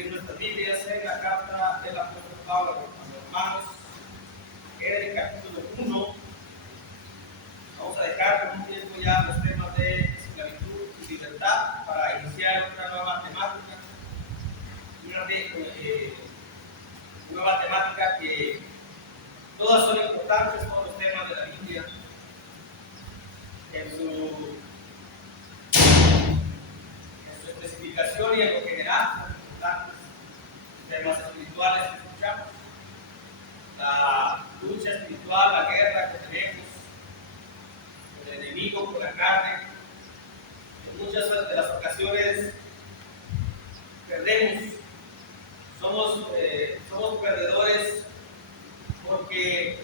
abrir nuestras Biblias en la carta del apóstol Pablo a los hermanos, en el capítulo 1. Vamos a dejar por un tiempo ya los temas de esclavitud y libertad para iniciar una nueva temática, nueva temática que todas son importantes, todos los temas de la Biblia en su especificación y en lo general son importantes. Temas espirituales que escuchamos, la lucha espiritual, la guerra que tenemos con el enemigo, con la carne. En muchas de las ocasiones perdemos, somos perdedores porque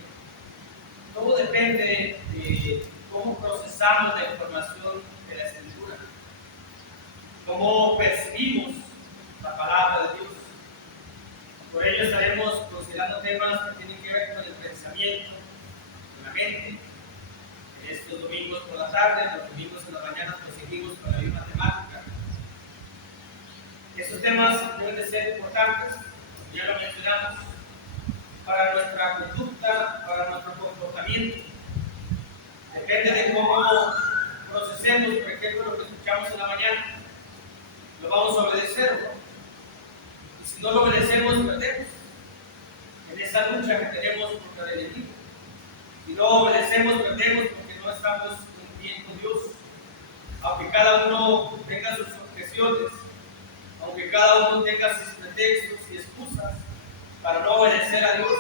todo depende de cómo procesamos la información de la Escritura, cómo percibimos la palabra de Dios. Por ello estaremos considerando temas que tienen que ver con el pensamiento, con la mente. En estos domingos por la tarde, los domingos en la mañana proseguimos con la misma temática. Estos temas deben de ser importantes, ya lo mencionamos, para nuestra conducta, para nuestro comportamiento. Depende de cómo procesemos, por ejemplo, lo que escuchamos en la mañana. Lo vamos a obedecer, ¿no? Y si no lo obedecemos, perdemos en esa lucha que tenemos contra el enemigo. Si no obedecemos, perdemos porque no estamos cumpliendo con Dios. Aunque cada uno tenga sus objeciones, aunque cada uno tenga sus pretextos y excusas para no obedecer a Dios,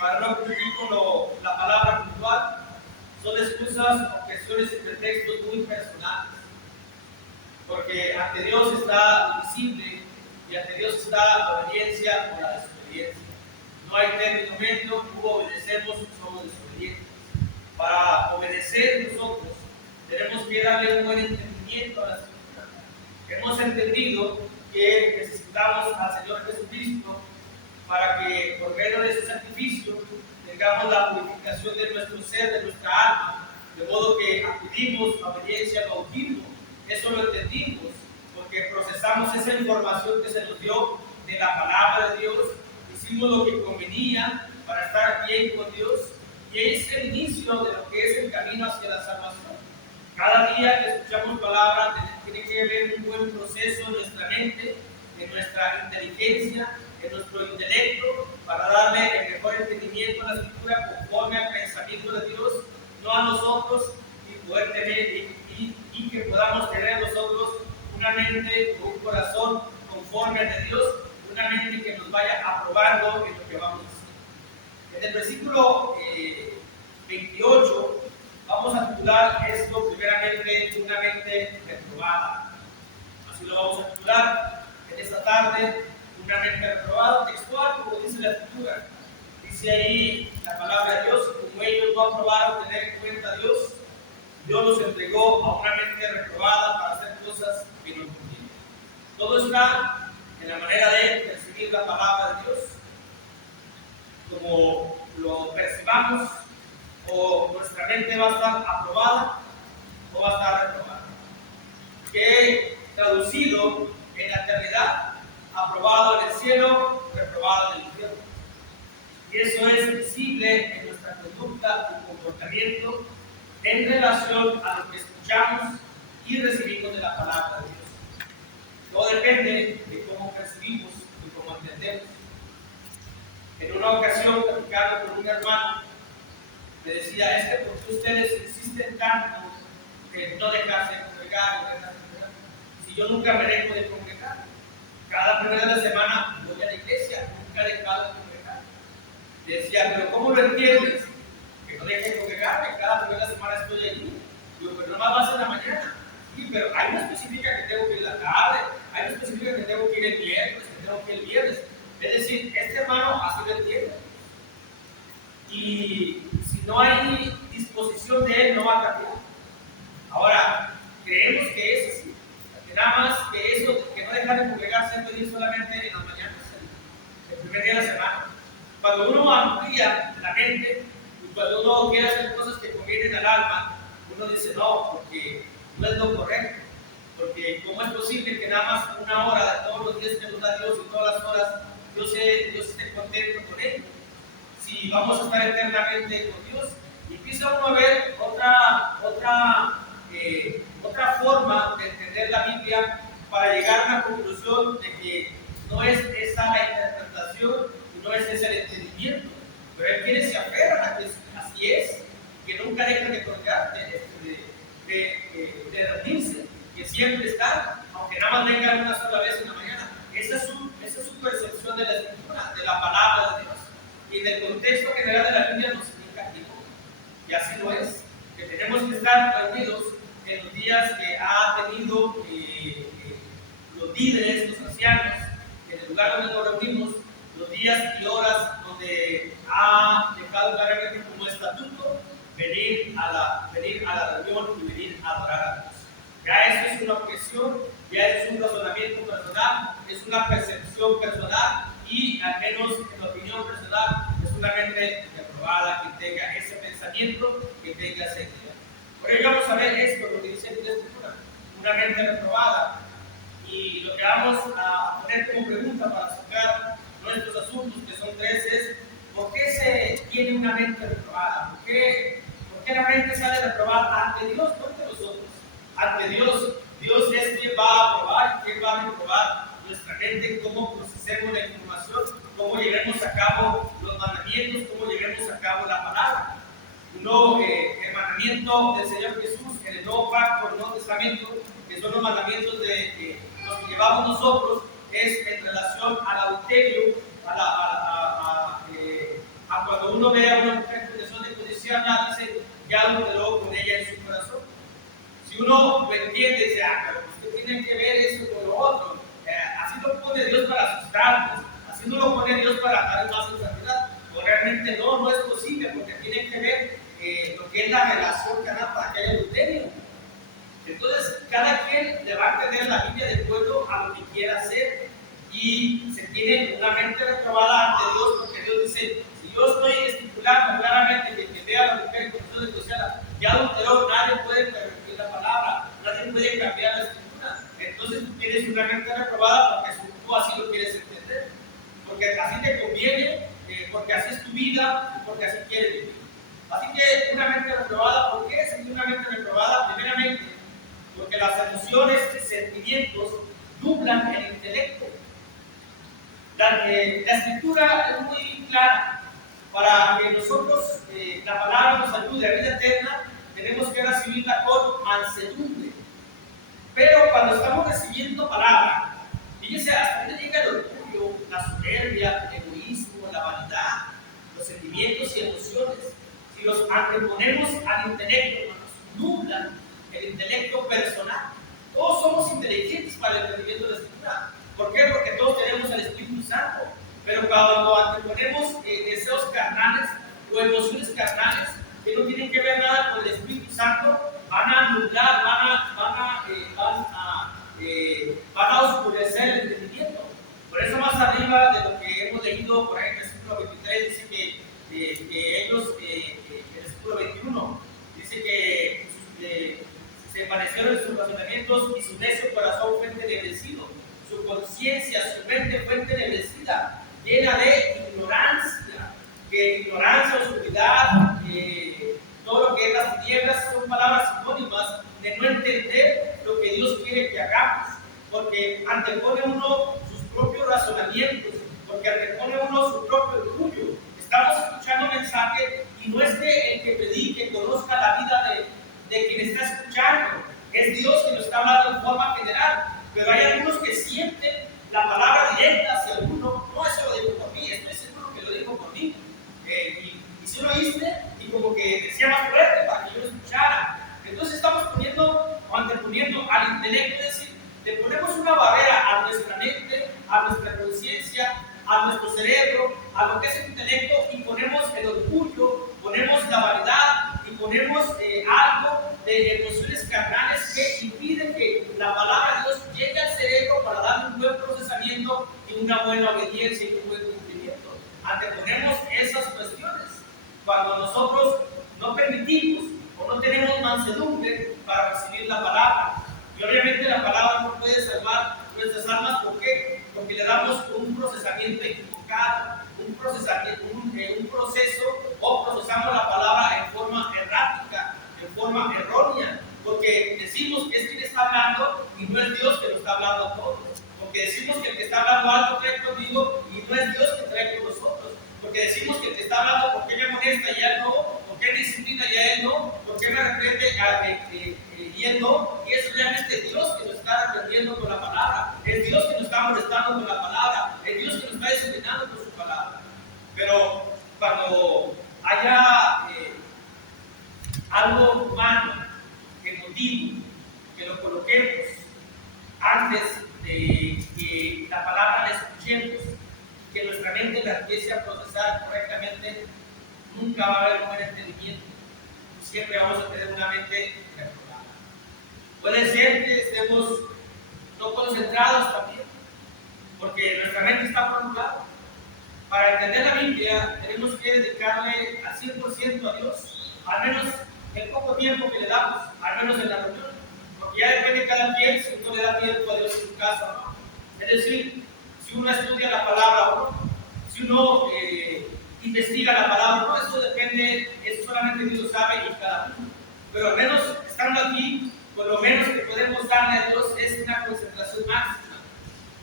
para no cumplir con la palabra puntual, son excusas, objeciones y pretextos muy personales. Porque ante Dios está visible y ante Dios está la obediencia o la desobediencia. No hay término medio, obedecemos o somos desobedientes. Para obedecer nosotros tenemos que darle un buen entendimiento a la Escritura. Hemos entendido que necesitamos al Señor Jesucristo para que por medio de su sacrificio tengamos la purificación de nuestro ser, de nuestra alma, de modo que acudimos a obediencia al bautismo. Eso lo entendimos porque procesamos esa información que se nos dio de la palabra de Dios, hicimos lo que convenía para estar bien con Dios, y es el inicio de lo que es el camino hacia la salvación. Cada día que escuchamos palabra tiene que haber un buen proceso en nuestra mente, en nuestra inteligencia, en nuestro intelecto, para darle el mejor entendimiento a la Escritura conforme al pensamiento de Dios, no a nosotros, y poder tener y que podamos tener nosotros una mente o un corazón conforme al de Dios, una mente que nos vaya aprobando en lo que vamos a hacer. En el versículo 28 vamos a titular esto primeramente una mente reprobada. Así lo vamos a titular en esta tarde, una mente reprobada, textual, como dice la Escritura. Dice ahí la palabra de Dios: como ellos no aprobaron tener en cuenta a Dios, Dios los entregó a una mente reprobada para hacer cosas que no convienen. Todo está en la manera de percibir la palabra de Dios, como lo percibamos, o nuestra mente va a estar aprobada o va a estar reprobada. Que traducido en la eternidad, aprobado en el cielo, reprobado en el infierno. Y eso es visible en nuestra conducta y comportamiento en relación a lo que escuchamos y recibimos de la palabra de Dios. Todo depende de cómo percibimos y cómo entendemos. En una ocasión, platicando con un hermano, me decía: ¿por qué ustedes insisten tanto en no dejarse de congregar? Si yo nunca me dejo de congregar, cada primera de la semana voy a la iglesia, nunca he dejado de congregar. Le decía: ¿pero cómo lo entiendes? Que no deje de congregarme, cada primera de la semana estoy allí. Digo: pero no más vas en la mañana. Sí, pero hay una específica que tengo que ir en la tarde, hay una específica que tengo que ir el miércoles, que tengo que ir el viernes. Es decir, este hermano así lo entiende. Y si no hay disposición de él, no va a cambiar. Ahora, creemos que es así, que nada más que eso, que no dejar de congregarse, es venir solamente en las mañanas, el primer día de la semana. Cuando uno amplía la mente y cuando uno quiere hacer cosas que convienen al alma, uno dice: no, porque no es lo correcto. Porque ¿cómo es posible que nada más una hora de todos los días que nos da Dios y todas las horas Dios esté contento con él? Si vamos a estar eternamente con Dios. Y empieza uno a ver otra forma de entender la Biblia para llegar a una conclusión de que no es esa la interpretación y no es ese el entendimiento. Pero hay quienes se aferran a que así es, que nunca dejan de colgar, de reunirse, que siempre están, aunque nada más vengan una sola vez en la mañana. Esa es su percepción de la Escritura, de la palabra de Dios. Y en el contexto general de la Biblia nos indica que no. Y así lo es, que tenemos que estar reunidos en los días que ha tenido los líderes, los ancianos, en el lugar donde nos reunimos, los días y horas donde ha dejado claramente como estatuto venir a la reunión y venir a adorar a Dios. Ya eso es una objeción, ya eso es un razonamiento personal, es una percepción personal y al menos en la opinión personal es una mente reprobada que tenga ese pensamiento, que tenga esa idea. Por ello vamos a ver esto, lo que dice la Escritura, una mente reprobada. Y lo que vamos a poner como pregunta para sacar nuestros asuntos, que son tres, es ¿por qué se tiene una mente reprobada? ¿Por qué la mente sale reprobada ante Dios, no ante nosotros? Ante Dios, Dios es quien va a aprobar, quien va a reprobar nuestra mente, cómo procesemos la información, cómo llevemos a cabo los mandamientos, cómo llevemos a cabo la palabra. El mandamiento del Señor Jesús en el Nuevo Pacto, el Nuevo Testamento, que son los mandamientos los que llevamos nosotros, es en relación al adulterio, a cuando uno ve a una mujer con deseo de codiciarla, dice, ya adulteró con ella en su corazón. Si uno lo entiende, dice, pero usted tiene que ver eso con lo otro. Así lo pone Dios para asustarnos, así no lo pone Dios para dar más sensibilidad. Pero realmente no es posible, porque tiene que ver lo que es la relación carnal para que haya adulterio. Entonces, cada quien le va a tener la Biblia de acuerdo a lo que quiera hacer y se tiene una mente reprobada ante Dios, porque Dios dice, si yo estoy estipulando claramente que vea a la mujer con deseo de codiciarla, ya adulteró, nadie puede pervertir la palabra, nadie puede cambiar la Escritura. Entonces tú tienes una mente reprobada porque tú así lo quieres entender, porque así te conviene, porque así es tu vida, porque así quieres vivir. Así que una mente reprobada, ¿por qué es una mente reprobada? Primeramente, porque las emociones y sentimientos nublan el intelecto. La Escritura es muy clara. Para que nosotros la palabra nos ayude a vida eterna, tenemos que recibirla con mansedumbre. Pero cuando estamos recibiendo palabra, fíjense hasta dónde llega el orgullo, la soberbia, el egoísmo, la vanidad, los sentimientos y emociones. Si los anteponemos al intelecto, nos nublan el intelecto personal. Todos somos inteligentes para el entendimiento de la Escritura. ¿Por qué? Porque todos tenemos el Espíritu Santo. Pero cuando anteponemos deseos carnales o emociones carnales que no tienen que ver nada con el Espíritu Santo, van a nublar, van a oscurecer el entendimiento. Por eso más arriba de lo que hemos leído por ahí en el versículo 23 dice que ellos, en el versículo 21, dice que se envanecieron en sus razonamientos y su necio corazón fue entenebrecido. Su conciencia, su mente fue entenebrecida, llena de ignorancia, que ignorancia, oscuridad, todo lo que es las tinieblas son palabras sinónimas de no entender lo que Dios quiere que hagamos, porque antepone uno sus propios razonamientos, porque antepone uno su propio orgullo. Estamos escuchando mensaje y no es que el que predique conozca la vida de quien está escuchando, es Dios quien lo está hablando en forma general, pero hay algunos que sienten la palabra directa hacia alguno. No, eso lo digo por mí, estoy seguro que lo digo por mí. Y si lo oíste, y como que decía más fuerte para que yo lo escuchara. Entonces estamos poniendo o anteponiendo al intelecto, es decir, le ponemos una barrera a nuestra mente, a nuestra conciencia, a nuestro cerebro, a lo que es el intelecto, y ponemos el orgullo, ponemos la vanidad y ponemos algo de emociones carnales que impiden que la palabra de Dios llegue al cerebro para darle un buen procesamiento y una buena obediencia y un buen cumplimiento. Anteponemos esas cuestiones. Cuando nosotros no permitimos o no tenemos mansedumbre para recibir la palabra, Y obviamente la palabra no puede salvar nuestras almas. ¿Por qué? Porque le damos un procesamiento equivocado, un proceso, o procesamos la palabra en forma errática, en forma errónea, porque decimos que es quien está hablando y no es Dios que lo está hablando a todos. Porque decimos que el que está hablando algo trae conmigo y no es Dios que trae con nosotros. Porque decimos que el que está hablando, ¿por qué me molesta y a él no? ¿Por qué me disciplina y a él no? ¿Por qué me reprende y él no? Y es realmente Dios que nos está reprendiendo con la palabra. Es Dios que nos está molestando con la palabra. Es Dios que nos está disciplinando con su palabra. Pero cuando haya algo humano que nos diga, que lo coloquemos antes de que la palabra la escuchemos, que nuestra mente la empiece a procesar correctamente, nunca va a haber un buen entendimiento. Siempre vamos a tener una mente reprobada. Puede ser que estemos no concentrados también, porque nuestra mente está por un lado. Para entender la Biblia tenemos que dedicarle al 100% a Dios, al menos el poco tiempo que le damos, al menos en la reunión, porque ya depende de cada quien si uno le da tiempo a Dios en su casa o no. Es decir, si uno estudia la palabra o no, si uno investiga la palabra o no, eso depende, eso solamente Dios lo sabe y cada uno. Pero al menos estando aquí, pues lo menos que podemos darle a Dios es una concentración máxima.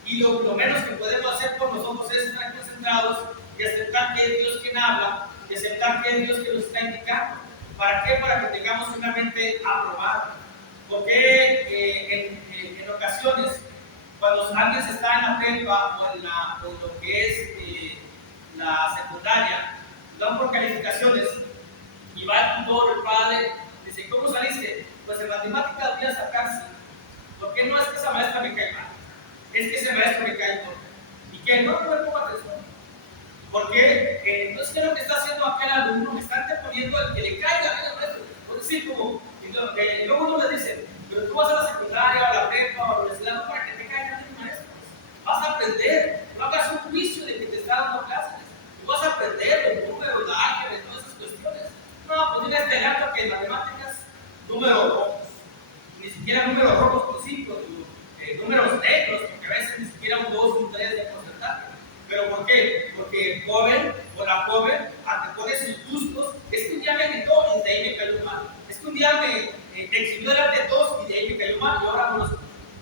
Y lo menos que podemos hacer por nosotros es estar concentrados y aceptar que es Dios quien habla, y aceptar que es Dios quien nos está indicando. ¿Para qué? Para que tengamos una mente aprobada. Porque en ocasiones, cuando alguien está en la prepa o en lo que es la secundaria, dan por calificaciones y va el tutor, el padre, dice: ¿cómo saliste? Pues en matemáticas voy a sacar 5. ¿Por qué? No es que esa maestra me cae mal, es que ese maestro me cae mal. ¿Y qué? No me pongo atención. Porque entonces, ¿qué es lo que está haciendo aquel alumno? Me está anteponiendo el que le caiga bien al maestro. Es decir, como, y luego uno le dice: pero tú vas a la secundaria, o a la prepa, o a la universidad, no para que te caiga bien el maestro. Vas a aprender, no hagas un juicio de que te está dando clases. Tú vas a aprender los números, la álgebra, todas esas cuestiones. No, pues mira este gato que en matemáticas, números rojos. Ni siquiera números rojos por 5, números negros, porque a veces ni siquiera un 2, un 3 de porcentaje. ¿Pero por qué? Porque el joven o la joven antepone sus gustos. Es que un día me gritó y de ahí me cayó mal. Es que un día me exhibió delante de todos y de ahí me cayó mal y ahora no lo sé.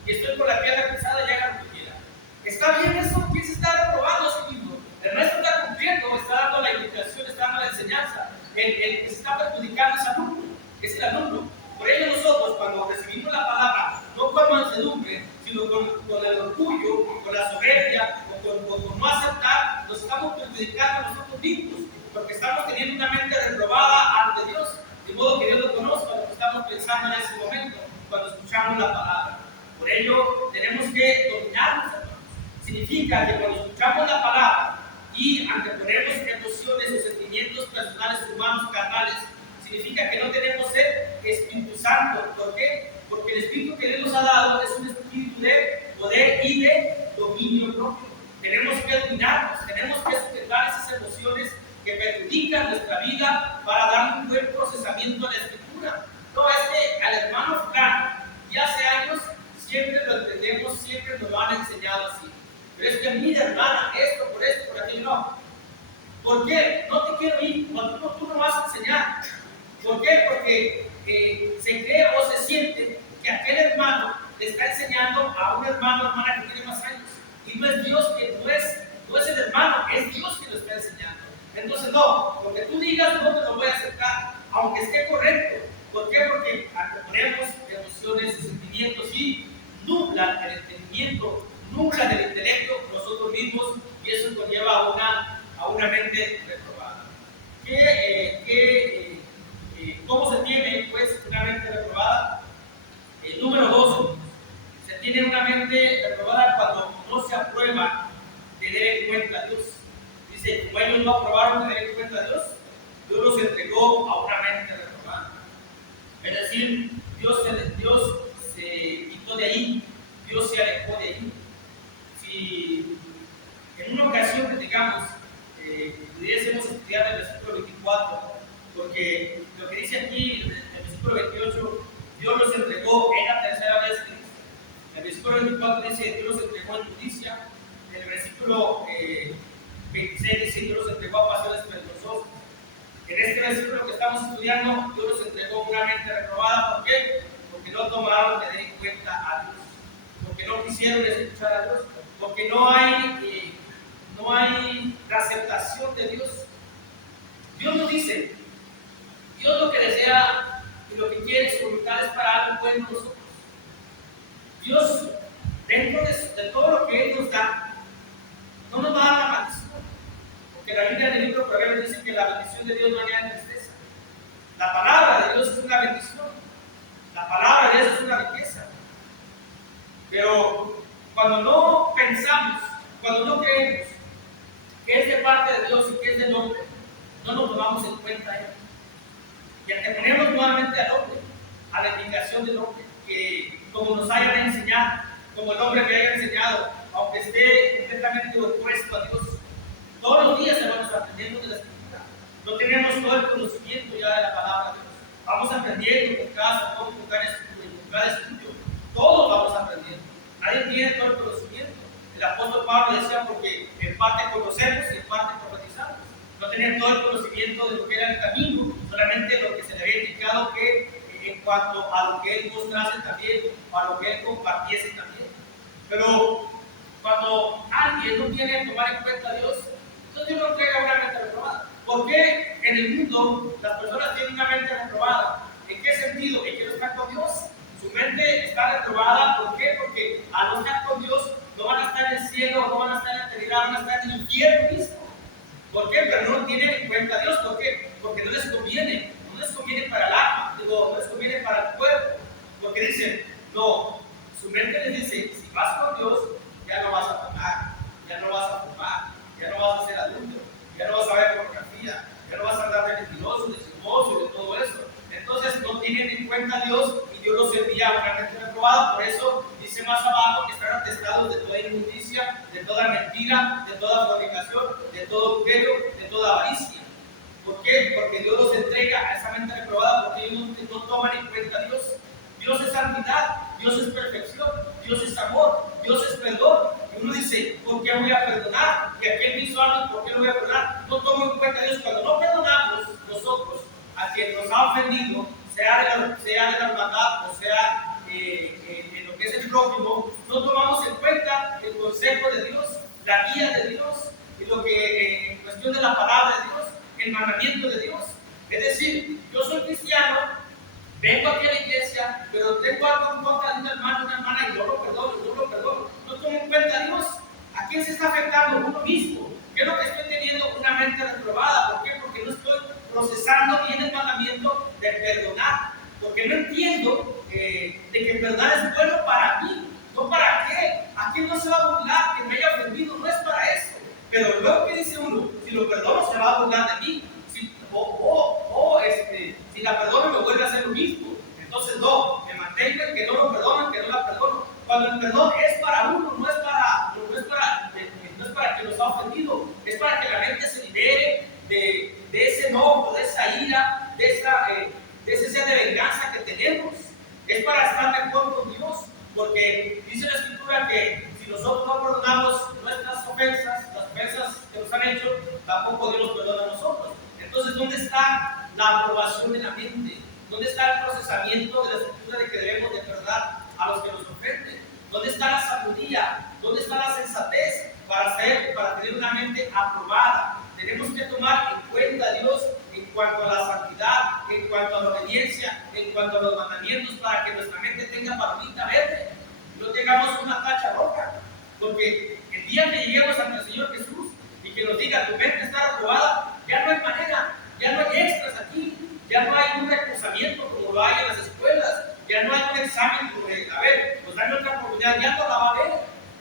Y estoy con la pierna pesada y haga lo que quiera. ¿Está bien eso? ¿Quién se está reprobando a sí mismo? El maestro está cumpliendo, está dando la indicación, está dando la enseñanza. El que se está perjudicando es el alumno, es el alumno. Por ello nosotros, cuando recibimos la palabra, no con mansedumbre, sino con el orgullo, con la soberbia, o con no aceptar, nos estamos perjudicando a nosotros mismos, porque estamos teniendo una mente reprobada ante Dios, de modo que Dios lo conozca lo que estamos pensando en ese momento, cuando escuchamos la palabra. Por ello, tenemos que dominarnos, hermanos. Significa que cuando escuchamos la palabra y anteponemos emociones o sentimientos personales, humanos, carnales, significa que no tenemos el Espíritu Santo. ¿Por qué? Porque el Espíritu que Dios nos ha dado es un espíritu de poder y de dominio propio. Tenemos que dominarnos, tenemos que sujetar esas emociones que perjudican nuestra vida para dar un buen procesamiento a la Escritura. No es que al hermano fulano, y hace años, siempre lo entendemos, siempre nos lo han enseñado así. Pero es que mira, hermana, esto, por aquello, no. ¿Por qué? No te quiero ir, cuando tú no vas a enseñar. ¿Por qué? Porque se cree o se siente que aquel hermano le está enseñando a un hermano o hermana que tiene más años. Y no es Dios que no es el hermano, es Dios que lo está enseñando. Entonces no, lo que tú digas no te lo voy a aceptar, aunque esté correcto. ¿Por qué? Porque anteponemos emociones y sentimientos y nublan el entendimiento, nublan el intelecto nosotros mismos, y eso conlleva a una mente reprobada. ¿Cómo se tiene pues una mente reprobada? Número 2, se tiene una mente reprobada cuando no se aprueba tener en cuenta a Dios. Dice, como ellos no aprobaron tener en cuenta a Dios, Dios los entregó a una mente reprobada. Es decir, Dios se quitó de ahí, Dios se alejó de ahí. Si en una ocasión que tengamos, pudiésemos estudiar el versículo 24, porque lo que dice aquí, el versículo 28, Dios los entregó en la tercera vez dice, Dios los entregó en justicia. El versículo 26 dice, Dios los entregó a pasiones vergonzosas. En este versículo que estamos estudiando, Dios los entregó una mente reprobada. ¿Por qué? Porque no tomaron tener en cuenta a Dios, porque no quisieron escuchar a Dios, porque no hay la aceptación de Dios. Dios nos dice, Dios lo que desea y lo que quiere, su voluntad es para algo bueno nosotros. Dios, dentro de todo lo que Él nos da, no nos va a dar la maldición. Porque la Biblia en el libro de Proverbios dice que la bendición de Dios no añade tristeza. La palabra de Dios es una bendición. La palabra de Dios es una riqueza. Pero cuando no pensamos, cuando no creemos que es de parte de Dios y que es del hombre, no nos tomamos en cuenta Él. Y anteponemos nuevamente al hombre, a la indicación del hombre, que como nos hayan enseñado, como el hombre me haya enseñado, aunque esté completamente opuesto a Dios, todos los días vamos aprendiendo de la Escritura. No tenemos todo el conocimiento ya de la palabra de Dios. Vamos aprendiendo con cada sermón, con cada estudio. Todos vamos aprendiendo. Nadie tiene todo el conocimiento. El apóstol Pablo decía, porque en parte conocemos y en parte profetizamos. No tenían todo el conocimiento de lo que era el camino, solamente lo que se le había indicado que en cuanto a lo que él mostrase también, a lo que él compartiese también. Pero cuando alguien no tiene que tomar en cuenta a Dios, entonces Dios no entrega una mente reprobada. ¿Por qué en el mundo las personas tienen una mente reprobada? ¿En qué sentido? En que no están con Dios. Su mente está reprobada. ¿Por qué? Porque al no estar con Dios no van a estar en el cielo, no van a estar en la eternidad, van a estar en el infierno mismo. ¿Por qué? Pero no tienen en cuenta a Dios. ¿Por qué? Porque no les conviene. No les conviene para el alma, no les conviene para el cuerpo. Porque dicen, no, su mente les dice, si vas con Dios, ya no vas a tomar, ya no vas a fumar, ya no vas a ser adulto, ya no vas a ver pornografía, ya no vas a andar de mentiroso, de chismoso, de todo eso. Entonces no tienen en cuenta a Dios y Dios los envía a una mente reprobada. Por eso dice más abajo que están atestados de toda inmundicia, de toda mentira, de toda fornicación, de todo adulterio, de toda avaricia. ¿Por qué? Porque Dios los entrega a esa mente reprobada, porque ellos no toman en cuenta a Dios. Dios es santidad, Dios es perfección, Dios es amor, Dios es perdón. Y uno dice, ¿por qué voy a perdonar? Que aquel me hizo algo, ¿por qué lo voy a perdonar? No tomo en cuenta a Dios. Cuando no perdonamos nosotros a quien nos ha ofendido, sea de la hermandad o sea en lo que es el prójimo, no tomamos en cuenta el consejo de Dios, la guía de Dios, y lo que en cuestión de la palabra de Dios, el mandamiento de Dios. Es decir, yo soy cristiano, vengo aquí a la iglesia, pero tengo algo en contra de un hermano, una hermana, y yo lo perdono. No tomo en cuenta a Dios. ¿A quién se está afectando? Uno mismo. ¿Qué es lo que estoy teniendo? Una mente reprobada. ¿Por qué? Porque no estoy procesando bien el mandamiento de perdonar. Porque no entiendo de que perdonar es bueno para mí, no para qué. ¿A quién no se va a burlar que me haya ofendido? No es para eso. Pero luego que dice uno, si lo perdono se va a burlar de mí. Si la perdono me vuelve a hacer lo mismo. Entonces no, me mantengo en que no lo perdono, que no la perdono. Cuando el perdón es para uno, no es para que nos ha ofendido, es para que la mente se libere de ese enojo, de esa ira, de ese sed de venganza que tenemos. Es para estar mejor con Dios, porque dice la Escritura que si nosotros no perdonamos nuestras ofensas, las ofensas que nos han hecho, tampoco Dios nos perdona a nosotros. Entonces, ¿dónde está la aprobación de la mente? ¿Dónde está el procesamiento de la Escritura de que debemos de perdonar a los que nos ofenden? ¿Dónde está la sabiduría? ¿Dónde está la sensatez para tener una mente aprobada? Tenemos que tomar en cuenta a Dios en cuanto a la santidad, en cuanto a la obediencia, en cuanto a los mandamientos, para que nuestra mente tenga palomita verde, no tengamos una tacha roja. Porque el día que lleguemos ante el Señor Jesús y que nos diga, tu mente está aprobada, ya no hay manera, ya no hay extras aquí, ya no hay un recusamiento como lo hay en las escuelas, ya no hay un examen como de, a ver, pues dame otra oportunidad, ya no la va a haber.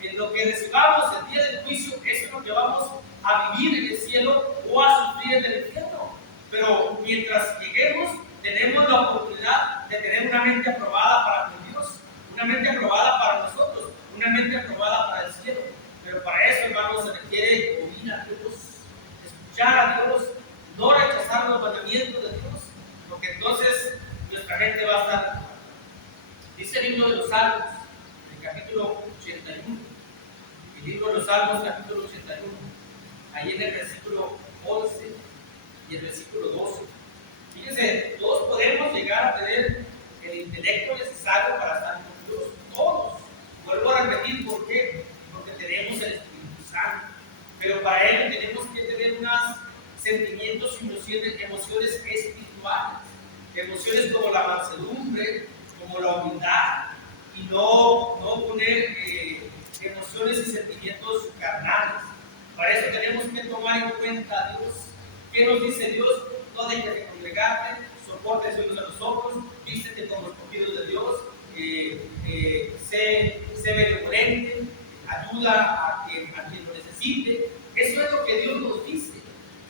En lo que recibamos el día del juicio, eso es lo que vamos a vivir en el cielo o a sufrir en el infierno. Pero mientras lleguemos, tenemos la oportunidad de tener una mente aprobada para con Dios, una mente aprobada para nosotros, una mente aprobada para el cielo. Pero para eso, hermanos, se requiere oír a Dios, escuchar a Dios, no rechazar los mandamientos de Dios, porque entonces nuestra mente va a estar. Dice el libro de los Salmos, en el capítulo 81, de los Salmos, capítulo 81, ahí en el versículo 11 y el versículo 12. Fíjense, todos podemos llegar a tener el intelecto necesario para estar con Dios, todos. Vuelvo a repetir, ¿por qué? Porque tenemos el Espíritu Santo, pero para ello tenemos que tener unos sentimientos y emociones espirituales, emociones como la mansedumbre, como la humildad, y no poner emociones y sentimientos carnales. Para eso tenemos que tomar en cuenta a Dios. ¿Qué nos dice Dios? No dejes de congregarte, soporte unos a los otros, vístete como escogidos de Dios, sé benevolente, ayuda a quien lo necesite. Eso es lo que Dios nos dice.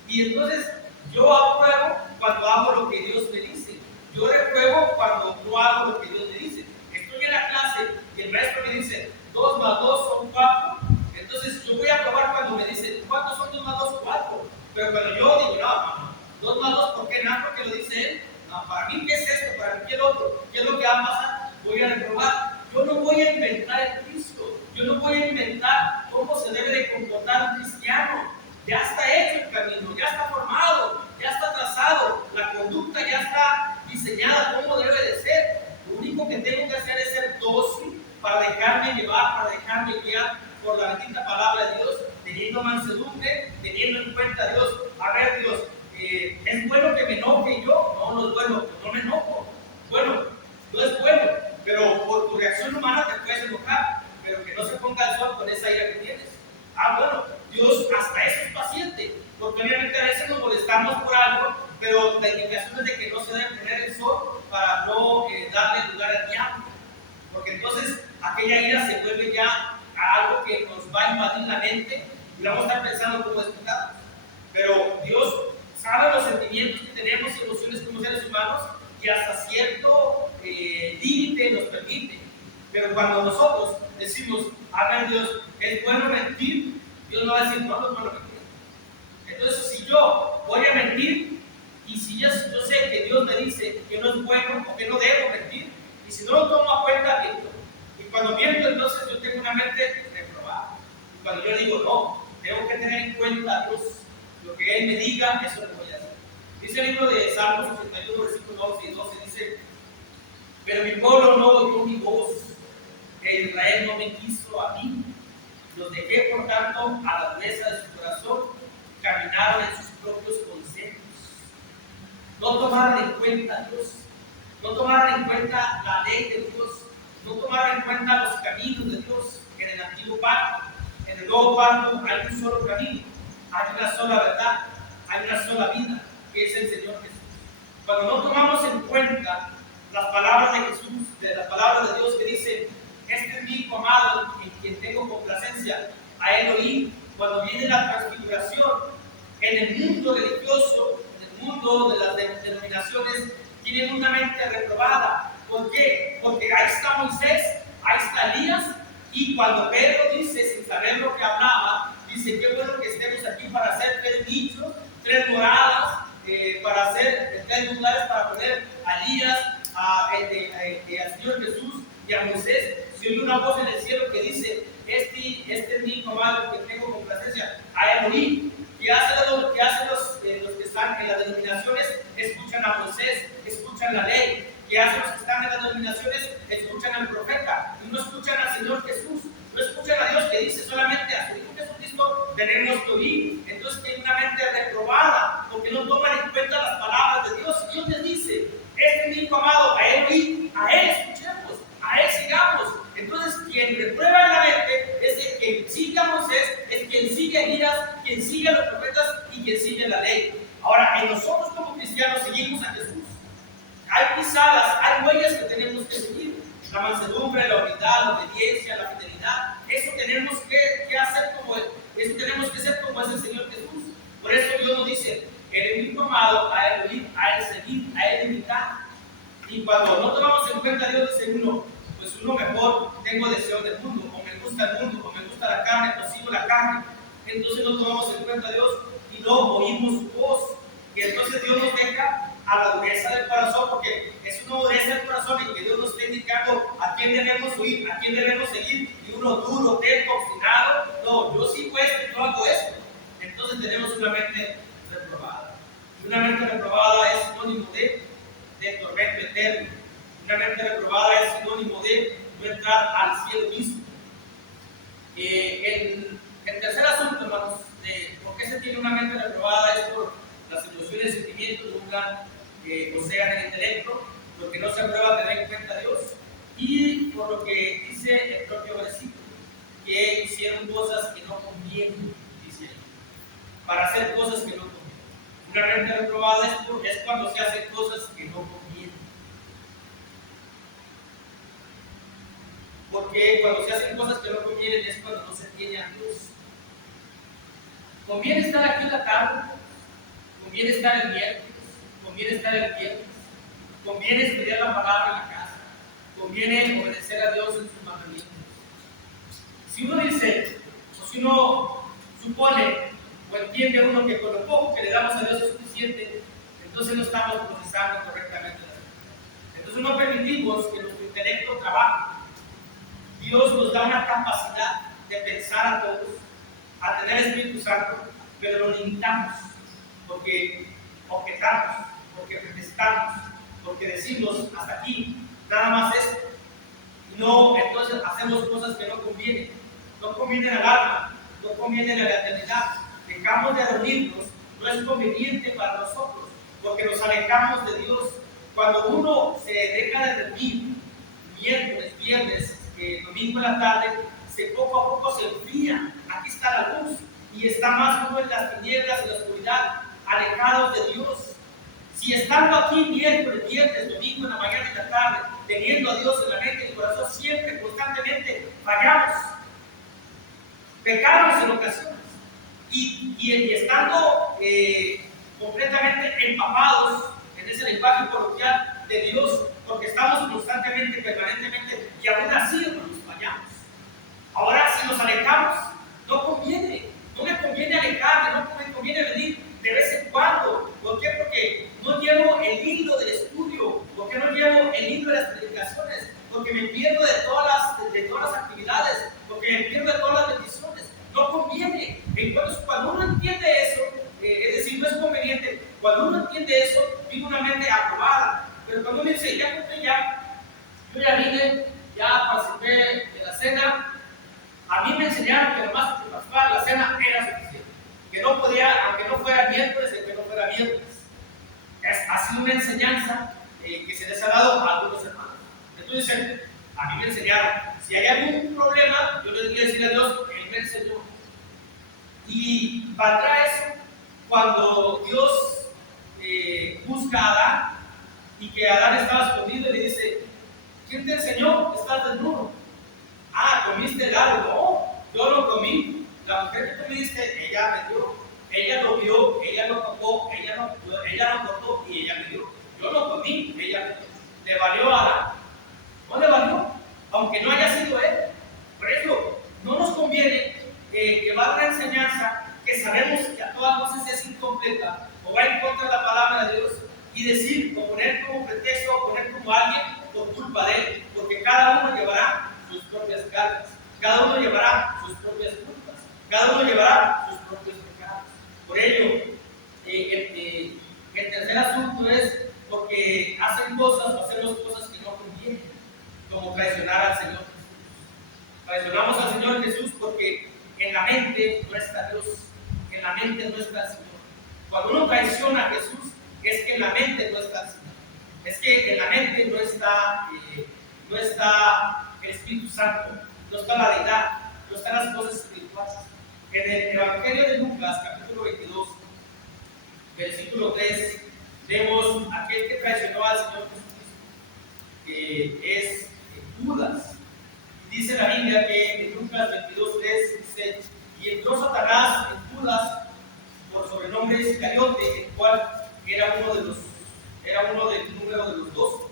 Y entonces yo apruebo cuando hago lo que Dios me dice. Yo repruebo cuando no hago lo que Dios me dice. Estoy en la clase y el maestro me dice 2 más 2 son 4. Entonces yo voy a probar cuando me dice ¿cuántos son 2 más 2? 4. Pero cuando yo digo, no, 2 más 2, ¿por qué? Nada, porque lo dice él. No, para mí, ¿qué es esto? Para mí, ¿qué es lo otro? ¿Qué es lo que va a pasar? Voy a reprobar. Yo no voy a inventar el Cristo. Yo no voy a inventar cómo se debe de comportar un cristiano. Ya está hecho el camino, ya está formado, ya está trazado. La conducta ya está diseñada como debe de ser. Lo único que tengo que hacer es ser dócil para dejarme llevar, para dejarme guiar por la bendita palabra de Dios, teniendo mansedumbre, teniendo en cuenta a Dios. A ver, Dios, ¿es bueno que me enoje yo? No, no es bueno, no me enojo. Bueno, no es bueno, pero por tu reacción humana te puedes enojar, pero que no se ponga el sol con esa ira que tienes. Bueno, Dios hasta eso es paciente, porque obviamente a veces nos molestamos por algo, pero la indicación es de que no se debe poner el sol para no darle lugar al diablo, porque entonces aquella ira se vuelve ya a algo que nos va a invadir la mente y vamos a estar pensando cómo explicarlo. Pero Dios sabe los sentimientos que tenemos y emociones como seres humanos y hasta cierto límite nos permite. Pero cuando nosotros decimos, a ver, Dios, es bueno mentir, Dios no va a decir, no, no es bueno mentir. Entonces, si yo voy a mentir y si yo sé que Dios me dice que no es bueno o que no debo mentir, y si no lo tomo a cuenta, miento. Y cuando miento, entonces yo tengo una mente reprobada. Y cuando yo digo, no, tengo que tener en cuenta a Dios, lo que Él me diga, eso lo voy a hacer. Dice el libro de Salmos 81, versículos 11 y 12, dice, pero mi pueblo no oyó mi voz, que Israel no me quiso a mí. Los dejé, por tanto, a la dureza de su corazón, caminaron en sus propios consejos. No tomaron en cuenta a Dios, no tomaron en cuenta la ley de Dios, no tomaron en cuenta los caminos de Dios. En el antiguo pacto, en el nuevo pacto hay un solo camino, hay una sola verdad, hay una sola vida, que es el Señor Jesús. Cuando no tomamos en cuenta las palabras de Jesús, de las palabras de Dios que dicen, este es mi hijo amado en quien tengo complacencia, a él oí. Cuando viene la transfiguración, en el mundo religioso, en el mundo de las denominaciones, tienen una mente reprobada. ¿Por qué? Porque ahí está Moisés, ahí está Elías, y cuando Pedro dice, sin saber lo que hablaba, dice, qué bueno que estemos aquí para hacer 3 nichos, 3 moradas, para hacer 3 lugares para poner a Elías, al Señor Jesús y a Moisés. Se oye una voz en el cielo que dice, este es mi hijo amado que tengo complacencia, a él oí. ¿Qué hacen los que están en las denominaciones? Escuchan a Moisés, escuchan la ley. ¿Qué hacen los que están en las denominaciones? Escuchan al profeta y no escuchan al Señor Jesús, no escuchan a Dios que dice solamente a su Hijo Jesucristo tenemos que oír. Entonces tienen una mente reprobada porque no toman en cuenta las palabras de Dios. Dios les dice, este es mi hijo amado, a él oí, a él escuchemos, a él sigamos. Entonces quien reprueba en la mente es el que sigue a Moisés, es quien sigue a Elías, quien sigue a los profetas y quien sigue la ley. Ahora, en nosotros como cristianos seguimos a Jesús. Hay pisadas, hay huellas que tenemos que seguir. La mansedumbre, la humildad, la obediencia, la fidelidad. Eso tenemos que hacer como Él. Eso tenemos que ser como es el Señor Jesús. Por eso Dios nos dice, el mismo amado, a él oír, a él seguir, a él imitar. Y cuando no tomamos en cuenta a Dios, dice uno, pues uno mejor tengo deseo del mundo, o me gusta el mundo, o me gusta la carne, o sigo la carne. Entonces no tomamos en cuenta a Dios y no oímos su voz. Y entonces Dios nos deja a la dureza del corazón, porque es una dureza del corazón en que Dios nos está indicando a quién debemos oír, a quién debemos seguir, y uno duro, terco, obstinado, no, Una mente reprobada es sinónimo de tormento eterno. Una mente reprobada es sinónimo de no entrar al cielo mismo. El tercer asunto, hermanos, de por qué se tiene una mente reprobada es por las emociones y sentimientos que osean el intelecto, porque no se aprueba tener en cuenta a Dios, y por lo que dice el propio versículo, que hicieron cosas que no convienen, dice, para hacer cosas que no convienen. Una mente reprobada es cuando se hacen cosas que no convienen. Porque cuando se hacen cosas que no convienen es cuando no se tiene a Dios. Conviene estar aquí en la tarde, conviene estar el miércoles, conviene estar el viernes, conviene estudiar la palabra en la casa, conviene obedecer a Dios en sus mandamientos. Si uno dice, o si uno supone o entiende uno que con lo poco que le damos a Dios es suficiente, entonces no estamos procesando correctamente las cosas. Entonces no permitimos que nuestro intelecto trabaje. Dios nos da una capacidad de pensar a todos, a tener el Espíritu Santo, pero lo limitamos porque objetamos, porque protestamos, porque decimos hasta aquí, nada más esto. Y no, entonces hacemos cosas que no convienen. No convienen al alma, no convienen a la eternidad. Dejamos de reunirnos, no es conveniente para nosotros, porque nos alejamos de Dios. Cuando uno se deja de reunir, miércoles, viernes, domingo en la tarde, poco a poco se enfría. Aquí está la luz y está más uno en las tinieblas, en la oscuridad, alejados de Dios. Si estando aquí miércoles, viernes, domingo en la mañana y en la tarde, teniendo a Dios en la mente y el corazón, siempre, constantemente fallamos, pecamos en ocasiones y estando completamente empapados en ese lenguaje coloquial de Dios, porque estamos constantemente, permanentemente, y aún así nos fallamos. Ahora, si nos alejamos, no conviene, no me conviene alejarme, no me conviene venir de vez en cuando. ¿Por qué? Porque no llevo el hilo del estudio, porque no llevo el hilo de las predicaciones, porque me pierdo de todas las actividades, porque me pierdo de todas las bendiciones. No conviene. Entonces, cuando uno entiende eso, es decir, no es conveniente, cuando uno entiende eso, vive una mente aprobada. Pero cuando uno dice, ya cumplí, yo ya vine, ya participé de la cena, a mí me enseñaron que nomás que participar de la cena era suficiente, que no podía, aunque no fuera miércoles, que no fuera viernes. Ha sido una enseñanza que se les ha dado a algunos hermanos. Entonces, a mí me enseñaron, si hay algún problema, yo les voy a decir a Dios, Él me enseñó. Y para eso, cuando Dios busca a Adán, y que Adán estaba escondido y le dice, ¿quién te enseñó? Estás desnudo. Ah, ¿comiste el árbol? No, yo lo comí. La mujer que tú me diste, ella me dio. Ella lo vio, ella lo tocó, ella lo cortó y ella me dio. Yo lo comí, ella me dio. ¿Le valió a Adán? No le valió, aunque no haya sido él. Por eso, no nos conviene llevar una enseñanza que sabemos que a todas luces es incompleta o va en contra de la palabra de Dios y decir o poner como pretexto o poner como alguien por culpa de él, porque cada uno llevará sus propias cargas, cada uno llevará sus propias culpas, cada uno llevará sus propios pecados. Por ello, el tercer asunto es porque hacen cosas o hacemos cosas que no convienen, como traicionar al Señor Jesús. Traicionamos al Señor Jesús porque en la mente no está Dios, en la mente no está el Señor. Cuando uno traiciona a Jesús, es que en la mente no está el Señor. Es que en la mente no está el Espíritu Santo, no está la deidad, no están las cosas espirituales. En el Evangelio de Lucas, capítulo 22, versículo 3, vemos aquel que traicionó al Señor Jesucristo, que es Judas. Dice la Biblia que en Lucas 22, 3 dice, y entró Satanás en Judas, por sobrenombre Iscariote, el cual era uno del número de los 12.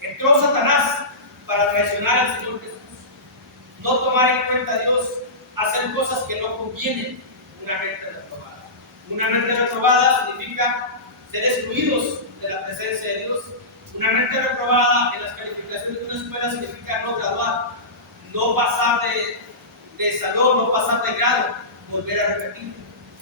Entró Satanás para traicionar al Señor Jesús, no tomar en cuenta a Dios, hacer cosas que no convienen. Una mente reprobada. Una mente reprobada significa ser excluidos de la presencia de Dios. Una mente reprobada en las calificaciones de una escuela significa no graduar, no pasar de salón, no pasar de grado, volver a repetir,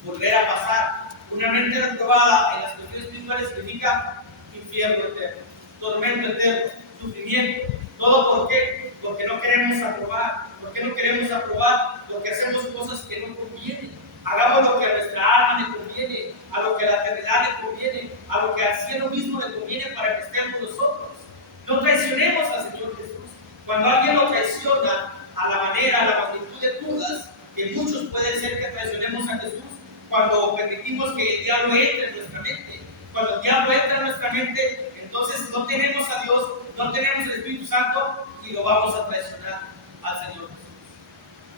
volver a pasar. Una mente reprobada en las cuestiones espirituales significa infierno eterno, tormento eterno, sufrimiento. ¿Todo por qué? Porque no queremos aprobar. ¿Por qué no queremos aprobar? Porque hacemos cosas que no convienen. Hagamos lo que a nuestra alma le conviene, a lo que a la eternidad le conviene, a lo que al cielo mismo le conviene para que estén con nosotros. No traicionemos al Señor Jesús. Cuando alguien lo traiciona a la manera, a la magnitud de Judas, que muchos pueden ser que traicionemos a Jesús, cuando permitimos que el diablo entre en nuestra mente. Cuando el diablo entra en nuestra mente, entonces no tenemos a Dios, no tenemos el Espíritu Santo y lo vamos a traicionar al Señor Jesús.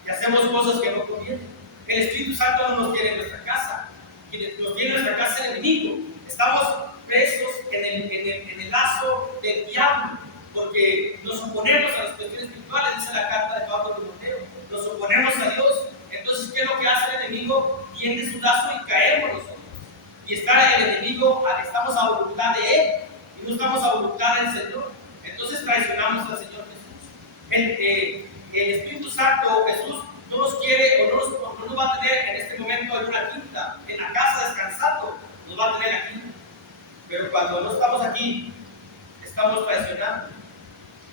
Y hacemos cosas que no convienen. El Espíritu Santo no nos tiene en nuestra casa, nos tiene en nuestra casa el enemigo. Estamos presos en el lazo del diablo, porque nos oponemos a las cuestiones espirituales, dice la carta de Pablo a Timoteo. Nos oponemos a Dios. Entonces, ¿qué es lo que hace el enemigo? Tiende su lazo y caemos nosotros. Y está el enemigo, estamos a voluntad de él y no estamos a voluntad del Señor. Entonces traicionamos al Señor Jesús. El Espíritu Santo, Jesús, no nos quiere o no nos va a tener en este momento en una quinta, en la casa descansando, nos va a tener aquí. Pero cuando no estamos aquí, estamos traicionando.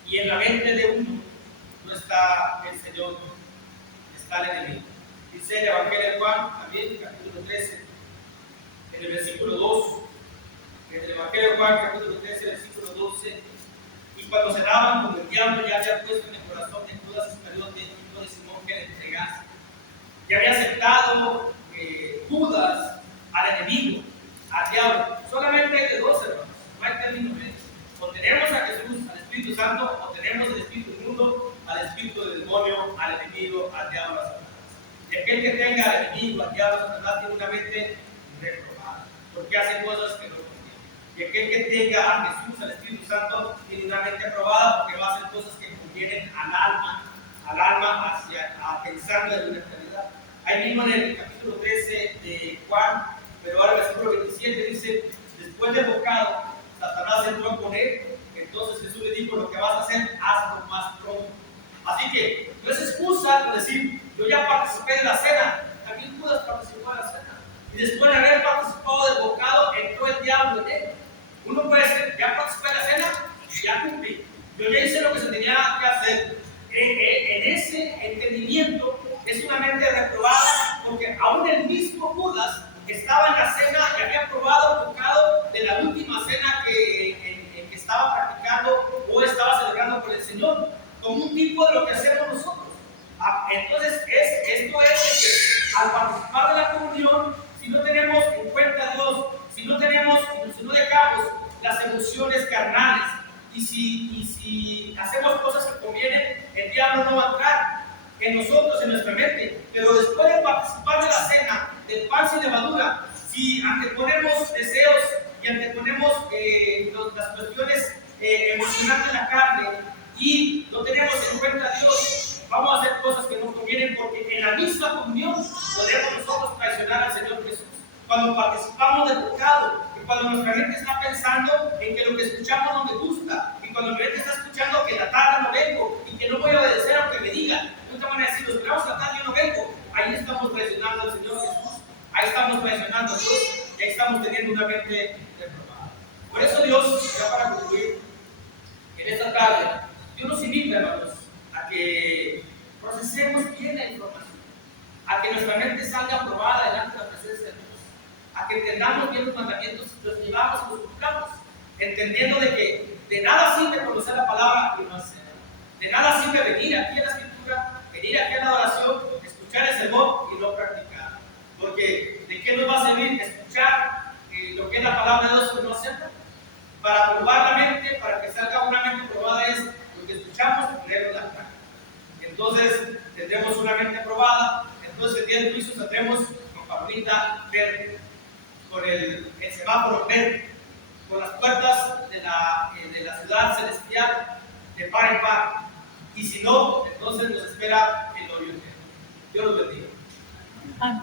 Y en la mente de uno no está el Señor, está el enemigo. Dice el Evangelio de Juan, también, capítulo 13, en el versículo 2. En el Evangelio de Juan, capítulo 13, versículo 12. Y cuando cenaban, como el diablo ya había puesto en el corazón de Judas Iscariote, hijo de Simón, que le entregase, ya había aceptado Judas al enemigo, al diablo. Solamente hay de dos, hermanos, no hay término medio. O tenemos a Jesús, al Espíritu Santo, o tenemos el Espíritu del mundo, al Espíritu del demonio, al enemigo, al diablo, a Satanás. Y aquel que tenga al enemigo, al diablo, a Satanás, tiene una mente reprobada, porque hace cosas que no convienen. Y aquel que tenga a Jesús, al Espíritu Santo, tiene una mente aprobada, porque va a hacer cosas que convienen al alma a pensar en la eternidad. Ahí mismo en el capítulo 13 de Juan, pero ahora el versículo 27 dice: después del bocado, Satanás entró con él. Entonces Jesús le dijo: lo que vas a hacer, hazlo más pronto. Así que no es excusa por decir: yo ya participé de la cena. También Judas participó de la cena. Y después de haber participado del bocado, entró el diablo en él. Uno puede decir: ya participé de la cena, ya cumplí. Yo ya hice lo que se tenía que hacer. En ese entendimiento es una mente reprobada, porque aún el mismo Judas estaba en la cena y había probado el bocado de la última cena que estaba practicando o estaba celebrando con el Señor, como un tipo de lo que hacemos nosotros. Entonces, esto es que al participar de la comunión, si no tenemos en cuenta a Dios, si no dejamos las emociones carnales, y si hacemos cosas que convienen, el diablo no va a entrar en nosotros, en nuestra mente. Pero después de participar de la cena, del pan sin levadura, si anteponemos deseos y anteponemos las cuestiones emocionales de la carne y no tenemos en cuenta a Dios, vamos a hacer cosas que no convienen, porque en la misma comunión podemos nosotros traicionar al Señor Jesús. Cuando participamos del pecado, y cuando nuestra mente está pensando en que lo que escuchamos no me gusta, y cuando mi mente está escuchando que la tarde no vengo y que no voy a obedecer a lo que me digan, no te van a decir: los esperamos a la tarde, yo no vengo. Ahí estamos traicionando al Señor Jesús, ahí estamos traicionando a Dios, y ahí estamos teniendo una mente reprobada. Por eso Dios, ya para concluir, en esta tarde, Dios nos invita, hermanos, a que procesemos bien la información, a que nuestra mente salga aprobada delante de la presencia de Dios, a que entendamos bien los mandamientos, los llevamos y los cumplamos, entendiendo de que de nada sirve conocer la palabra y no hacerla. De nada sirve venir aquí a la escritura, venir aquí a la oración, escuchar el sermón y no practicar. Porque ¿de qué nos va a servir escuchar lo que es la palabra de Dios y no hacerla? Para probar la mente, para que salga una mente probada, es lo que escuchamos y ponerlo en la práctica. Entonces tendremos una mente probada. Entonces el día del juicio saldremos con palomita verde, con el semáforo verde, con las puertas de la ciudad celestial de par en par. Y si no, entonces nos espera el hoyo eterno. Dios los bendiga. Amén.